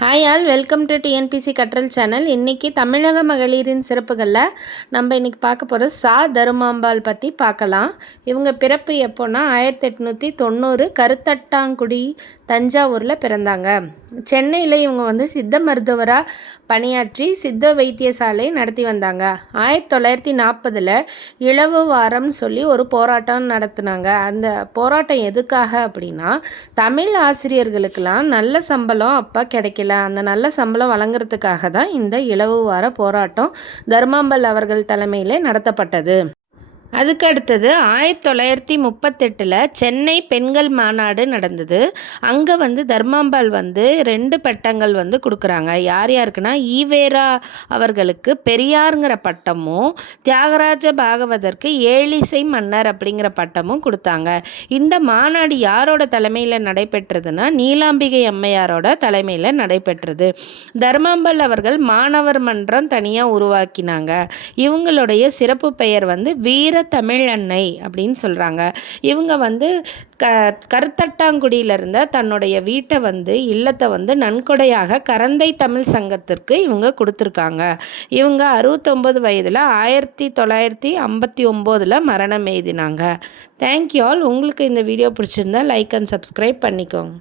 Hi all, welcome to TNPSC கற்றல் channel. இன்றைக்கி தமிழக மகளிரின் சிறப்புகளில் நம்ம இன்றைக்கி பார்க்க போகிற தருமாம்பாள் பற்றி பார்க்கலாம். இவங்க பிறப்பு எப்போன்னா 1890 கருத்தட்டாங்குடி தஞ்சாவூரில் பிறந்தாங்க. சென்னையில் இவங்க சித்த மருத்துவராக பணியாற்றி சித்த வைத்தியசாலை நடத்தி வந்தாங்க. 1940 இலவு வாரம் சொல்லி ஒரு போராட்டம் நடத்தினாங்க. அந்த போராட்டம் எதுக்காக அப்படின்னா, தமிழ் ஆசிரியர்களுக்கெல்லாம் நல்ல சம்பளம் அப்போ கிடைக்கல. அந்த நல்ல சம்பளம் வழங்குறதுக்காக தான் இந்த இலவு வார போராட்டம் தர்மாம்பாள் அவர்கள் தலைமையிலே நடத்தப்பட்டது. அதுக்கு அடுத்தது 1938 சென்னை பெண்கள் மாநாடு நடந்தது. அங்கே தர்மாம்பாள் 2 பட்டங்கள் கொடுக்குறாங்க. யார் யாருக்குன்னா, ஈவேரா அவர்களுக்கு பெரியாருங்கிற பட்டமும், தியாகராஜ பாகவதற்கு ஏழிசை மன்னர் அப்படிங்கிற பட்டமும் கொடுத்தாங்க. இந்த மாநாடு யாரோட தலைமையில் நடைபெற்றதுன்னா, நீலாம்பிகை அம்மையாரோட தலைமையில் நடைபெற்றது. தர்மாம்பாள் அவர்கள் மாணவர் மன்றம் தனியாக உருவாக்கினாங்க. இவங்களுடைய சிறப்பு பெயர் வீர தமிழ் அன்னை அப்படின்னு சொல்கிறாங்க. இவங்க கருத்தட்டாங்குடியில் இருந்த தன்னுடைய வீட்டை இல்லத்தை நன்கொடையாக கரந்தை தமிழ் சங்கத்திற்கு இவங்க கொடுத்துருக்காங்க. இவங்க 69 வயதில் 1959 மரணம் எய்தினாங்க. Thank you all. உங்களுக்கு இந்த வீடியோ பிடிச்சிருந்தா லைக் அண்ட் சப்ஸ்கிரைப் பண்ணிக்கோங்க.